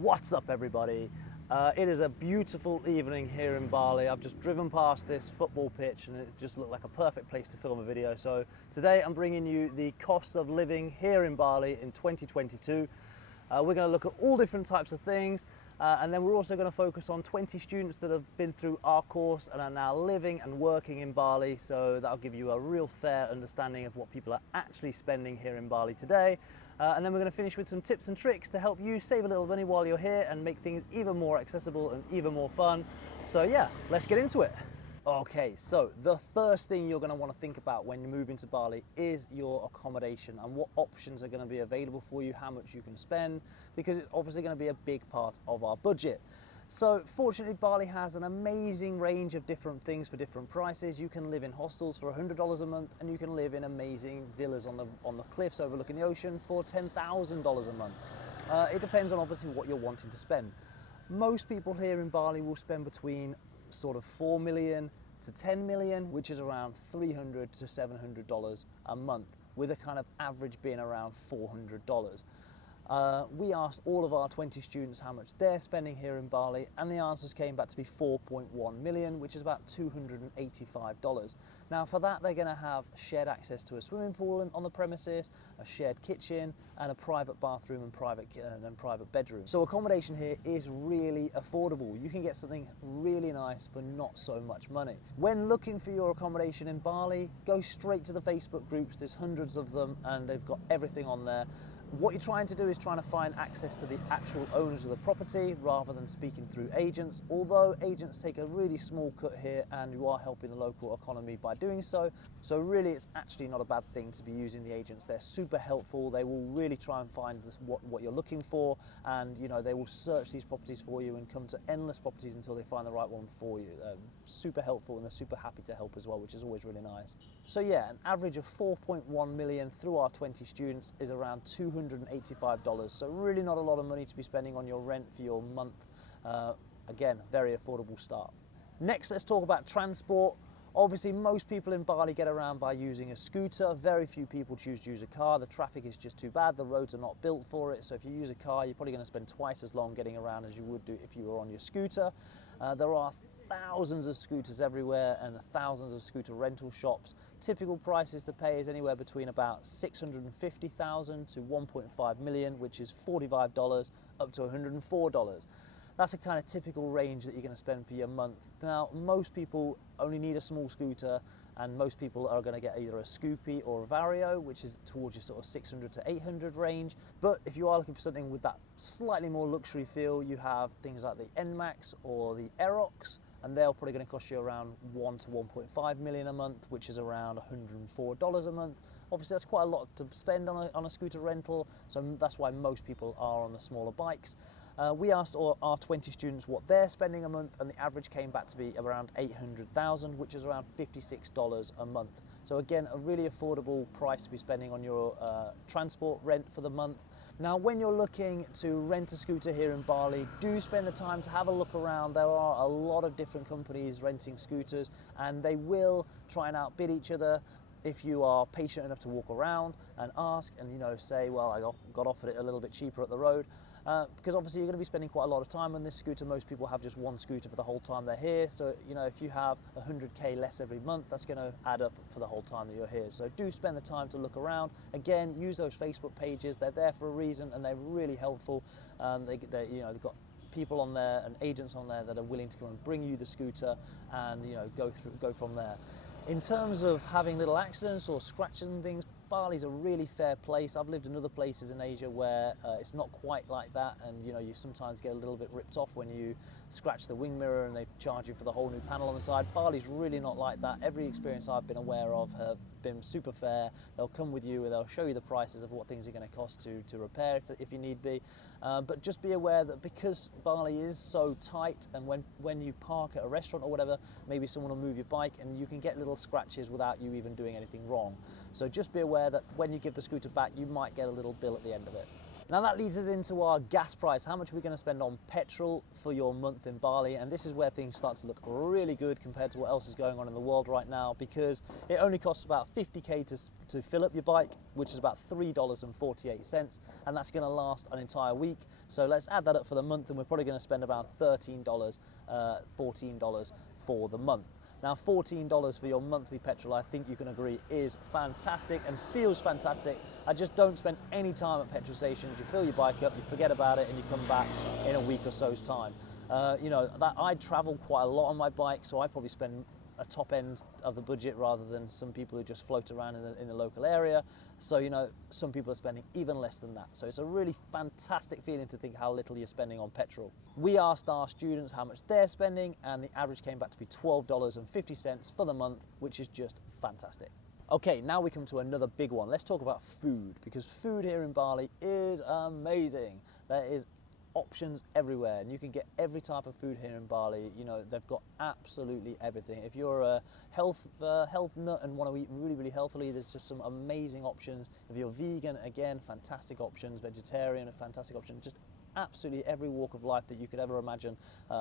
What's up, everybody? It is a beautiful evening here in Bali. I've just driven past this football pitch and it just looked like a perfect place to film a video. So today I'm bringing you the cost of living here in Bali in 2022. We're going to look at all different types of things, and then we're also going to focus on 20 students that have been through our course and are now living and working in Bali. So that'll give you a real fair understanding of what people are actually spending here in Bali today. And then we're going to finish with some tips and tricks to help you save a little money while you're here and make things even more accessible and even more fun. So yeah, let's get into it. Okay, so the first thing you're going to want to think about when you move into Bali is your accommodation and what options are going to be available for you, how much you can spend, because it's obviously going to be a big part of our budget. So fortunately, Bali has an amazing range of different things for different prices. You can live in hostels for $100 a month, and you can live in amazing villas on the cliffs overlooking the ocean for $10,000 a month. It depends on obviously what you're wanting to spend. Most people here in Bali will spend between sort of 4 million to 10 million, which is around $300 to $700 a month, with a kind of average being around $400. We asked all of our 20 students how much they're spending here in Bali, and the answers came back to be 4.1 million, which is about $285. Now for that, they're going to have shared access to a swimming pool on the premises, a shared kitchen, and a private bathroom and private bedroom. So accommodation here is really affordable. You can get something really nice for not so much money. When looking for your accommodation in Bali, go straight to the Facebook groups. There's hundreds of them, and they've got everything on there. What you're trying to do is trying to find access to the actual owners of the property rather than speaking through agents, although agents take a really small cut here and you are helping the local economy by doing so. So really it's actually not a bad thing to be using the agents. They're super helpful. They will really try and find what you're looking for, and you know, they will search these properties for you and come to endless properties until they find the right one for you. Super helpful, and they're super happy to help as well, which is always really nice. So yeah, an average of 4.1 million through our 20 students is around $285, so really not a lot of money to be spending on your rent for your month. Again, very affordable start. Next, let's talk about transport. Obviously, most people in Bali get around by using a scooter. Very few people choose to use a car. The traffic is just too bad. The roads are not built for it. So if you use a car, you're probably going to spend twice as long getting around as you would do if you were on your scooter. There are thousands of scooters everywhere and thousands of scooter rental shops. Typical prices to pay is anywhere between about 650,000 to 1.5 million, which is $45 up to $104. That's a kind of typical range that you're going to spend for your month. Now, most people only need a small scooter, and most people are going to get either a Scoopy or a Vario, which is towards your sort of 600 to 800 range. But if you are looking for something with that slightly more luxury feel, you have things like the NMAX or the Aerox, and they're probably going to cost you around 1 to 1.5 million a month, which is around $104 a month. Obviously, that's quite a lot to spend on a scooter rental, so that's why most people are on the smaller bikes. We asked our 20 students what they're spending a month, and the average came back to be around 800,000, which is around $56 a month. So again, a really affordable price to be spending on your transport rent for the month. Now, when you're looking to rent a scooter here in Bali, do spend the time to have a look around. There are a lot of different companies renting scooters, and they will try and outbid each other. If you are patient enough to walk around and ask and, you know, say, well, I got offered it a little bit cheaper at the road, because obviously you're going to be spending quite a lot of time on this scooter. Most people have just one scooter for the whole time they're here. So, you know, if you have 100k less every month, that's going to add up for the whole time that you're here. So do spend the time to look around. Again, use those Facebook pages. They're there for a reason, and they're really helpful. They've got people on there and agents on there that are willing to come and bring you the scooter and, you know, go from there. In terms of having little accidents or scratches and things, Bali's a really fair place. I've lived in other places in Asia where it's not quite like that, and you know, you sometimes get a little bit ripped off when you scratch the wing mirror and they charge you for the whole new panel on the side. Bali's really not like that. Every experience I've been aware of have been super fair. They'll come with you and they'll show you the prices of what things are going to cost to repair if you need be. But just be aware that because Bali is so tight, and when you park at a restaurant or whatever, maybe someone will move your bike and you can get little scratches without you even doing anything wrong. So just be aware that when you give the scooter back, you might get a little bill at the end of it. Now that leads us into our gas price. How much are we going to spend on petrol for your month in Bali? And this is where things start to look really good compared to what else is going on in the world right now, because it only costs about 50k to fill up your bike, which is about $3.48, and that's going to last an entire week. So let's add that up for the month, and we're probably going to spend about $13, $14 for the month. Now, $14 for your monthly petrol, I think you can agree, is fantastic and feels fantastic. I just don't spend any time at petrol stations. You fill your bike up, you forget about it, and you come back in a week or so's time. You know, I travel quite a lot on my bike, so I probably spend a top end of the budget rather than some people who just float around in the local area. So, you know, some people are spending even less than that. So it's a really fantastic feeling to think how little you're spending on petrol. We asked our students how much they're spending, and the average came back to be $12.50 for the month, which is just fantastic. Okay, now we come to another big one. Let's talk about food, because food here in Bali is amazing. There is options everywhere, and you can get every type of food here in Bali. You know, they've got absolutely everything. If you're a health nut and want to eat really healthily, there's just some amazing options. If you're vegan, again, fantastic options. Vegetarian, a fantastic option. Just absolutely every walk of life that you could ever imagine.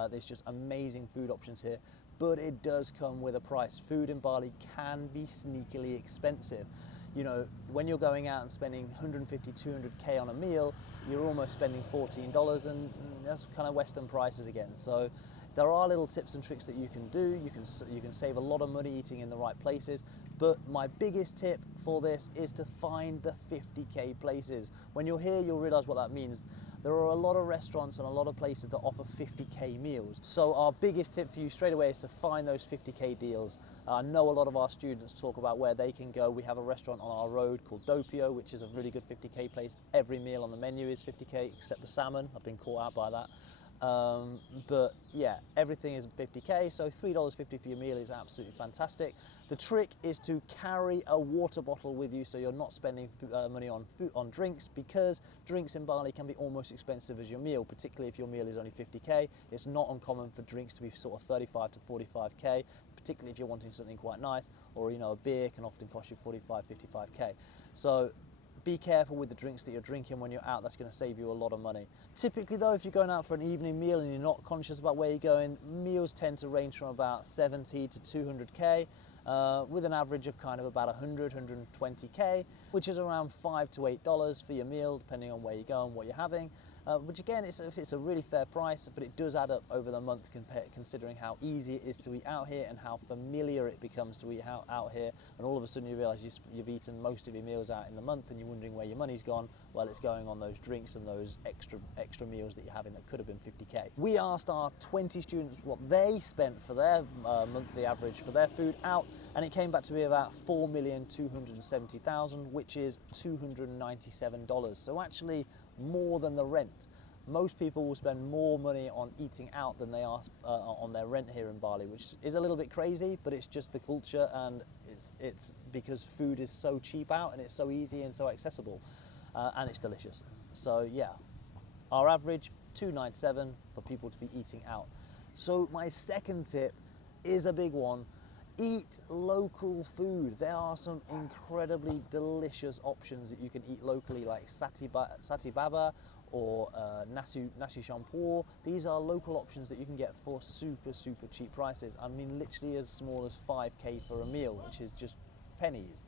There's just amazing food options here, but it does come with a price. Food in Bali can be sneakily expensive. You know, when you're going out and spending 150, 200k on a meal, you're almost spending $14, and that's kind of Western prices again. So there are little tips and tricks that you can do. You can save a lot of money eating in the right places. But my biggest tip for this is to find the 50k places. When you're here, you'll realize what that means. There are a lot of restaurants and a lot of places that offer 50k meals. So our biggest tip for you straight away is to find those 50k deals. I know a lot of our students talk about where they can go. We have a restaurant on our road called Doppio, which is a really good 50k place. Every meal on the menu is 50k except the salmon. I've been caught out by that. But yeah, everything is 50k, so $3.50 for your meal is absolutely fantastic. The trick is to carry a water bottle with you, so you're not spending money on drinks, because drinks in Bali can be almost expensive as your meal, particularly if your meal is only 50k. It's not uncommon for drinks to be sort of 35 to 45k, particularly if you're wanting something quite nice, or, you know, a beer can often cost you 45, 55k. So be careful with the drinks that you're drinking when you're out. That's going to save you a lot of money. Typically though, if you're going out for an evening meal and you're not conscious about where you're going, meals tend to range from about 70 to 200k, with an average of kind of about 100, 120k, which is around $5 to $8 for your meal, depending on where you go and what you're having. Which again, it's a really fair price, but it does add up over the month considering how easy it is to eat out here and how familiar it becomes to eat out here. And all of a sudden you realise you've eaten most of your meals out in the month and you're wondering where your money's gone. Well, it's going on those drinks and those extra meals that you're having that could have been 50k. We asked our 20 students what they spent for their monthly average for their food out, and it came back to be about $4,270,000, which is $297. So actually more than the rent. Most people will spend more money on eating out than they are on their rent here in Bali, which is a little bit crazy, but it's just the culture, and it's because food is so cheap out and it's so easy and so accessible, and it's delicious. So yeah, our average $297 for people to be eating out. So my second tip is a big one. Eat local food. There are some incredibly delicious options that you can eat locally, like sati baba or nasi campur. These are local options that you can get for super cheap prices. I mean, literally as small as 5k for a meal, which is just pennies.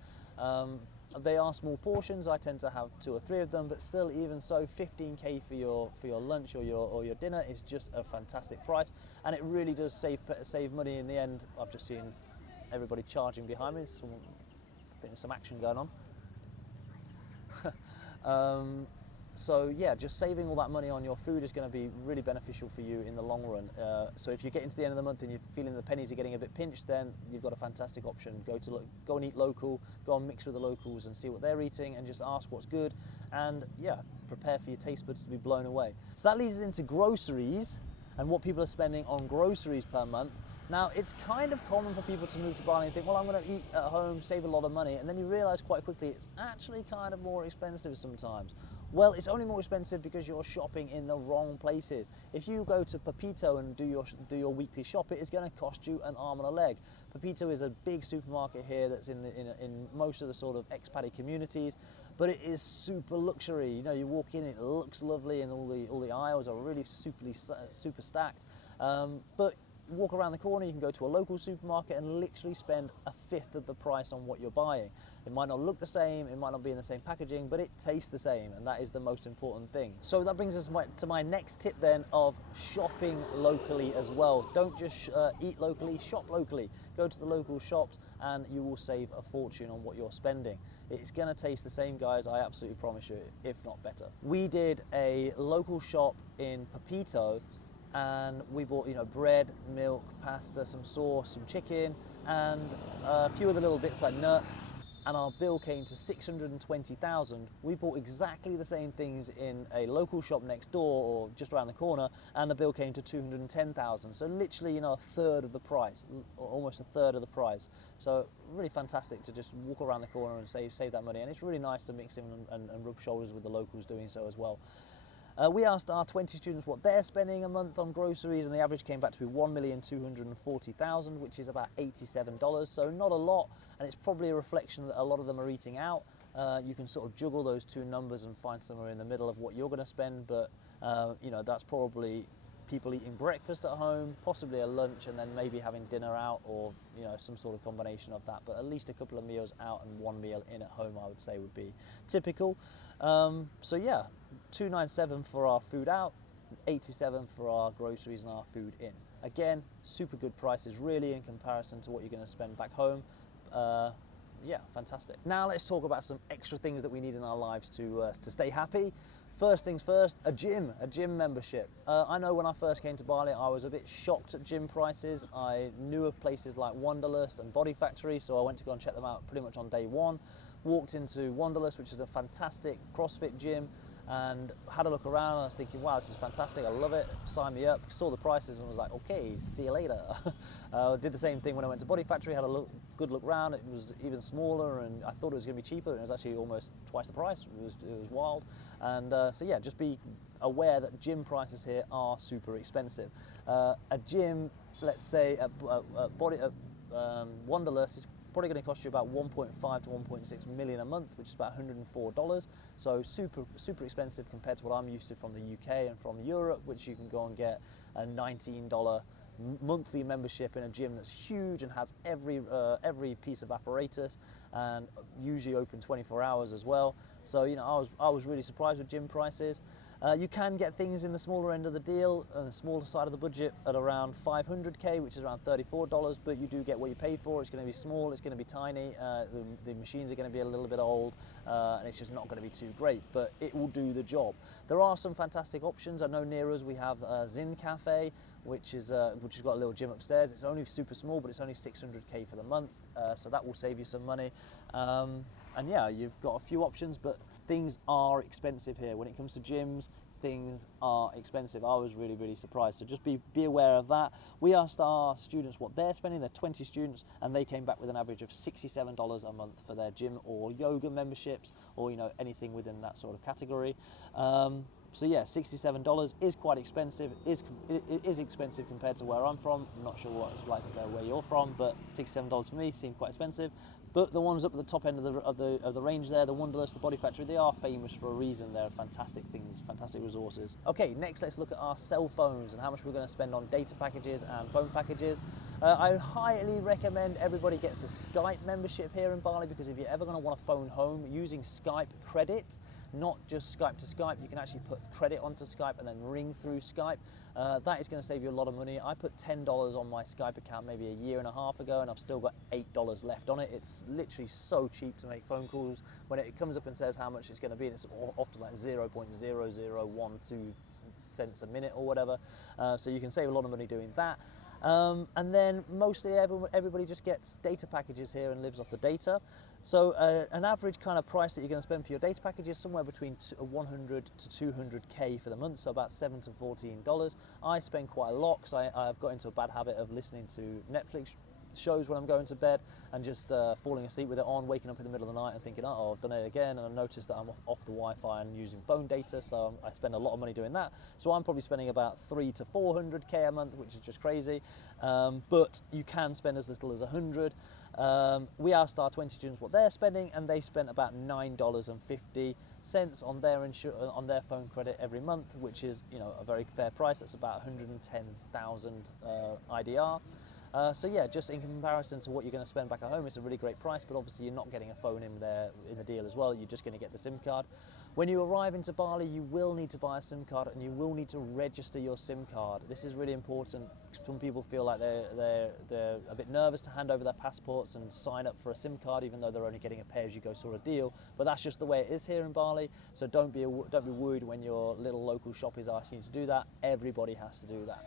They are small portions. I tend to have 2 or 3 of them, but still, even so, 15k for your lunch or your dinner is just a fantastic price, and it really does save money in the end. I've just seen everybody charging behind me. I think there's some action going on. So yeah, just saving all that money on your food is going to be really beneficial for you in the long run. So if you're getting to the end of the month and you're feeling the pennies are getting a bit pinched, then you've got a fantastic option. Go and eat local, go and mix with the locals and see what they're eating, and just ask what's good, and yeah, prepare for your taste buds to be blown away. So that leads us into groceries and what people are spending on groceries per month. Now, it's kind of common for people to move to Bali and think, well, I'm going to eat at home, save a lot of money, and then you realise quite quickly it's actually kind of more expensive sometimes. Well, it's only more expensive because you're shopping in the wrong places. If you go to Pepito and do your weekly shop, it is going to cost you an arm and a leg. Pepito is a big supermarket here that's in most of the sort of expatriate communities. but it is super luxury. You know, you walk in, it looks lovely, and all the aisles are really super stacked. But walk around the corner, you can go to a local supermarket and literally spend a fifth of the price on what you're buying. It might not look the same, it might not be in the same packaging, but it tastes the same, and that is the most important thing. So that brings us to my next tip then of shopping locally as well. Don't just eat locally, shop locally. Go to the local shops and you will save a fortune on what you're spending. It's going to taste the same, guys, I absolutely promise you, if not better. We did a local shop in Pepito, and we bought, you know, bread, milk, pasta, some sauce, some chicken, and a few other little bits like nuts, and our bill came to 620,000. We bought exactly the same things in a local shop next door or just around the corner, and the bill came to 210,000. So literally, you know, a third of the price, almost a third of the price. So really fantastic to just walk around the corner and save that money, and it's really nice to mix in and rub shoulders with the locals doing so as well. We asked our 20 students what they're spending a month on groceries, and the average came back to be $1,240,000, which is about $87. So not a lot, and it's probably a reflection that a lot of them are eating out. You can sort of juggle those two numbers and find somewhere in the middle of what you're going to spend, but you know, that's probably people eating breakfast at home, possibly a lunch, and then maybe having dinner out, or you know, some sort of combination of that. But at least a couple of meals out and one meal in at home, I would say, would be typical. So yeah, $297 for our food out, $87 for our groceries and our food in. Again, super good prices really in comparison to what you're going to spend back home. Yeah, fantastic. Now let's talk about some extra things that we need in our lives to stay happy. First things first, a gym membership. I know when I first came to Bali, I was a bit shocked at gym prices. I knew of places like Wanderlust and Body Factory, so I went to go and check them out pretty much on day one. Walked into Wanderlust, which is a fantastic CrossFit gym, and had a look around, and I was thinking, wow, this is fantastic, I love it, sign me up. Saw the prices and was like, okay, see you later. Did the same thing when I went to Body Factory, had a good look around. It was even smaller, and I thought it was going to be cheaper, and it was actually almost twice the price. It was wild. And so yeah, just be aware that gym prices here are super expensive. A gym, let's say Wanderlust, is probably going to cost you about 1.5 to 1.6 million a month, which is about $104. So super expensive compared to what I'm used to from the UK and from Europe, which you can go and get a $19 monthly membership in a gym that's huge and has every piece of apparatus, and usually open 24 hours as well. So you know, I was really surprised with gym prices. You can get things in the smaller end of the deal, on the smaller side of the budget, at around 500k, which is around $34, but you do get what you pay for. It's going to be small, it's going to be tiny, the machines are going to be a little bit old, and it's just not going to be too great, but it will do the job. There are some fantastic options. I know near us we have Zin Cafe, which has got a little gym upstairs. It's only super small, but it's only 600k for the month, so that will save you some money. And yeah, you've got a few options, but things are expensive here. When it comes to gyms, things are expensive. I was really surprised, so just be aware of that. We asked our students what they're spending. They're 20 students, and they came back with an average of $67 a month for their gym or yoga memberships, or you know, anything within that sort of category. So yeah, $67 is quite expensive. It is expensive compared to where I'm from. I'm not sure what it's like where you're from, but $67 for me seemed quite expensive. But the ones up at the top end of the range there, the Wanderlust, the Body Factory, they are famous for a reason. They're fantastic things, fantastic resources. Okay, next let's look at our cell phones and how much we're going to spend on data packages and phone packages. I highly recommend everybody gets a Skype membership here in Bali, because if you're ever going to want to phone home using Skype credit, not just Skype to Skype, you can actually put credit onto Skype and then ring through Skype. That is going to save you a lot of money. I put $10 on my Skype account maybe a year and a half ago, and I've still got $8 left on it. It's literally so cheap to make phone calls. When it comes up and says how much it's going to be, and it's often like 0.0012 cents a minute or whatever. So you can save a lot of money doing that. And then mostly everybody just gets data packages here and lives off the data. So an average kind of price that you're going to spend for your data package is somewhere between 100 to 200k for the month, so about $7 to $14. I spend quite a lot because I've got into a bad habit of listening to Netflix shows when I'm going to bed and just falling asleep with it on, waking up in the middle of the night and thinking, oh, I've done it again, and I noticed that I'm off the Wi-Fi and using phone data, so I spend a lot of money doing that. So I'm probably spending about 300 to 400k a month, which is just crazy, but you can spend as little as 100. We asked our 20 students what they're spending, and they spent about $9.50 on their phone credit every month, which is, you know, a very fair price. That's about 110,000 IDR. So yeah, just in comparison to what you're going to spend back at home, it's a really great price, but obviously you're not getting a phone in there in the deal as well. You're just going to get the SIM card. When you arrive into Bali, you will need to buy a SIM card, and you will need to register your SIM card. This is really important. Some people feel like they're a bit nervous to hand over their passports and sign up for a SIM card, even though they're only getting a pay-as-you-go sort of deal. But that's just the way it is here in Bali. So don't be worried when your little local shop is asking you to do that. Everybody has to do that.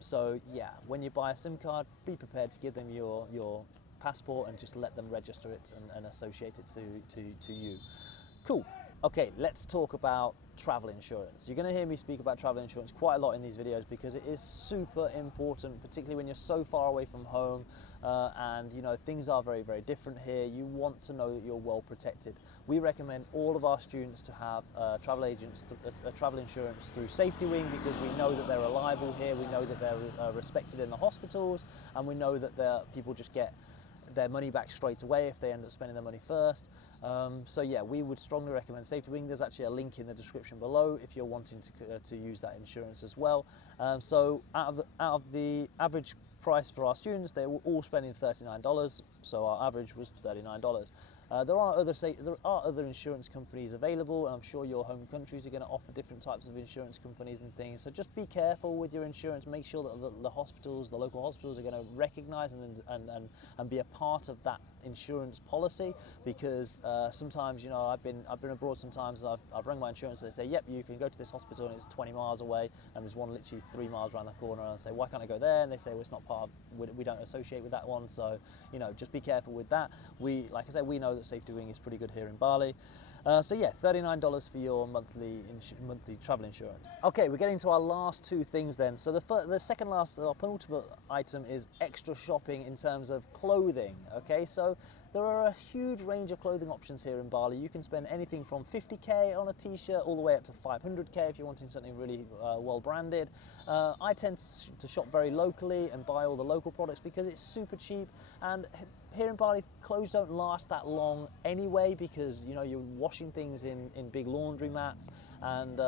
So yeah, when you buy a SIM card, be prepared to give them your passport and just let them register it and associate it to you. Cool. Okay, let's talk about travel insurance. You're going to hear me speak about travel insurance quite a lot in these videos because it is super important, particularly when you're so far away from home and you know things are very, very different here. You want to know that you're well protected. We recommend all of our students to have travel insurance through Safety Wing because we know that they're reliable here. We know that they're respected in the hospitals, and we know that people just get their money back straight away if they end up spending their money first. So yeah, we would strongly recommend Safety Wing. There's actually a link in the description below if you're wanting to use that insurance as well. So out of the average price for our students, they were all spending $39, so our average was $39. There are other insurance companies available, and I'm sure your home countries are going to offer different types of insurance companies and things. So just be careful with your insurance. Make sure that the hospitals, the local hospitals, are going to recognise and be a part of that insurance policy. Because sometimes, you know, I've been abroad sometimes, and I've rung my insurance. And they say, yep, you can go to this hospital, and it's 20 miles away, and there's one literally 3 miles around the corner. And I say, why can't I go there? And they say, well, it's not part of, we don't associate with that one. So, you know, just be careful with that. Like I said, we know that Safety Wing is pretty good here in Bali. So yeah, $39 for your monthly travel insurance. Okay, we're getting to our last two things then. So the second last, our penultimate item is extra shopping in terms of clothing. Okay, so there are a huge range of clothing options here in Bali. You can spend anything from 50k on a t-shirt all the way up to 500k if you're wanting something really well branded. I tend to shop very locally and buy all the local products because it's super cheap, and here in Bali clothes don't last that long anyway because, you know, you're washing things in big laundry mats, and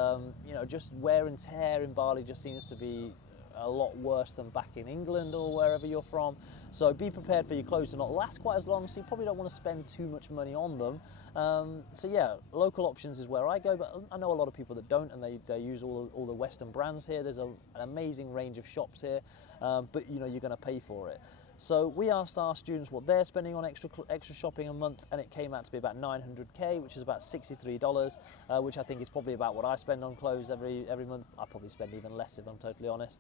you know, just wear and tear in Bali just seems to be a lot worse than back in England or wherever you're from. So be prepared for your clothes to not last quite as long, so you probably don't want to spend too much money on them. So yeah, local options is where I go, but I know a lot of people that don't, and they use all the Western brands here. There's an amazing range of shops here, but you know, you're going to pay for it. So we asked our students what they're spending on extra shopping a month, and it came out to be about 900k, which is about $63, which I think is probably about what I spend on clothes every month. I probably spend even less if I'm totally honest.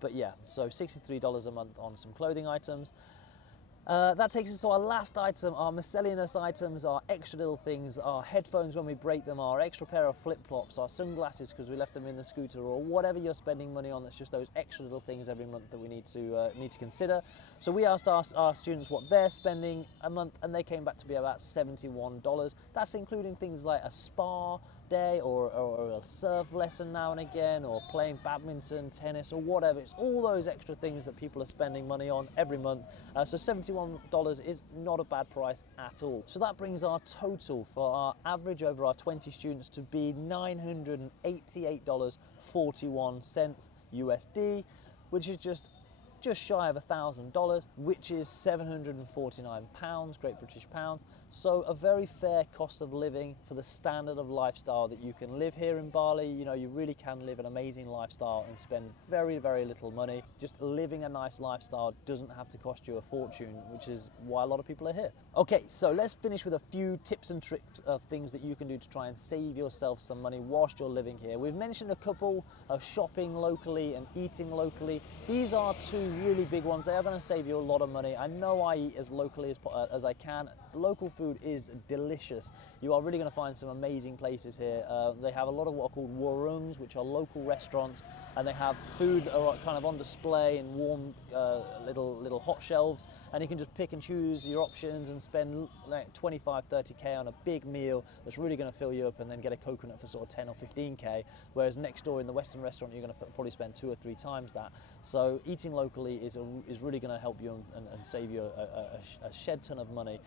But yeah, so $63 a month on some clothing items. That takes us to our last item, our miscellaneous items, our extra little things, our headphones when we break them, our extra pair of flip-flops, our sunglasses because we left them in the scooter, or whatever you're spending money on. That's just those extra little things every month that we need to consider. So we asked our students what they're spending a month, and they came back to be about $71. That's including things like a spa day or a surf lesson now and again, or playing badminton, tennis, or whatever. It's all those extra things that people are spending money on every month. So $71 is not a bad price at all. So that brings our total for our average over our 20 students to be $988.41 USD, which is just shy of $1,000, which is 749 pounds, Great British pounds. So a very fair cost of living for the standard of lifestyle that you can live here in Bali. You know, you really can live an amazing lifestyle and spend very, very little money. Just living a nice lifestyle doesn't have to cost you a fortune, which is why a lot of people are here. Okay, so let's finish with a few tips and tricks of things that you can do to try and save yourself some money whilst you're living here. We've mentioned a couple of shopping locally and eating locally. These are two really big ones. They are going to save you a lot of money. I know I eat as locally as I can. Local food is delicious. You are really going to find some amazing places here. They have a lot of what are called warungs, which are local restaurants, and they have food that are kind of on display in warm little hot shelves, and you can just pick and choose your options and spend like 25, 30k on a big meal that's really going to fill you up, and then get a coconut for sort of 10 or 15k, whereas next door in the Western restaurant you're going to probably spend 2 or 3 times that. So eating locally is really going to help you and save you a shed ton of money.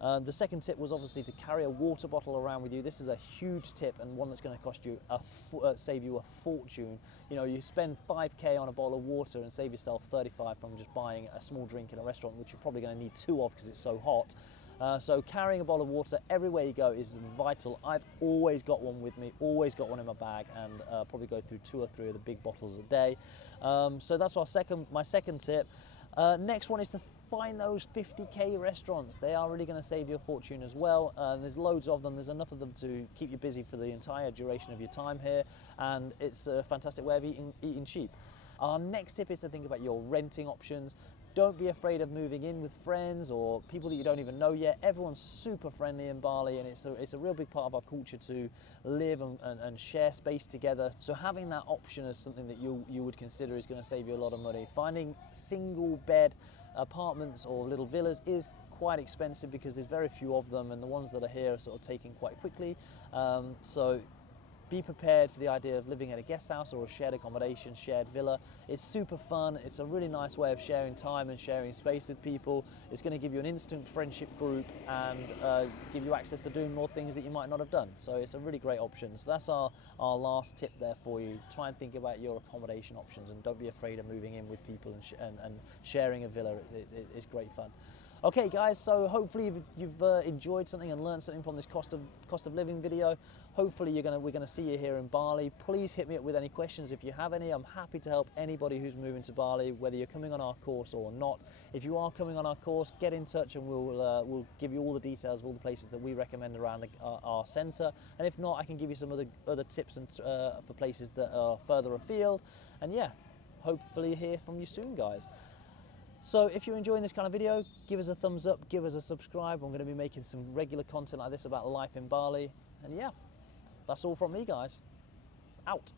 The second tip was obviously to carry a water bottle around with you. This is a huge tip, and one that's going to cost you save you a fortune. You know, you spend 5k on a bottle of water and save yourself 35 from just buying a small drink in a restaurant, which you're probably going to need 2 of because it's so hot. So carrying a bottle of water everywhere you go is vital. I've always got one with me, always got one in my bag, and probably go through 2 or 3 of the big bottles a day. So that's my second tip. Next one is to find those 50k restaurants. They are really going to save you a fortune as well. There's loads of them. There's enough of them to keep you busy for the entire duration of your time here, and it's a fantastic way of eating cheap. Our next tip is to think about your renting options. Don't be afraid of moving in with friends or people that you don't even know yet. Everyone's super friendly in Bali, and it's a real big part of our culture to live and share space together. So having that option as something that you would consider is going to save you a lot of money. Finding single bed apartments or little villas is quite expensive because there's very few of them, and the ones that are here are sort of taken quite quickly. So be prepared for the idea of living at a guest house or a shared accommodation, shared villa. It's super fun. It's a really nice way of sharing time and sharing space with people. It's going to give you an instant friendship group and give you access to doing more things that you might not have done. So it's a really great option. So that's our last tip there for you. Try and think about your accommodation options, and don't be afraid of moving in with people and sharing a villa. It's great fun. Okay guys, so hopefully you've enjoyed something and learned something from this cost of living video. Hopefully we're gonna see you here in Bali. Please hit me up with any questions if you have any. I'm happy to help anybody who's moving to Bali, whether you're coming on our course or not. If you are coming on our course, get in touch and we'll give you all the details of all the places that we recommend around our centre. And if not, I can give you some other tips and for places that are further afield. And yeah, hopefully hear from you soon, guys. So if you're enjoying this kind of video, give us a thumbs up, give us a subscribe. I'm going to be making some regular content like this about life in Bali. And yeah, that's all from me, guys. Out.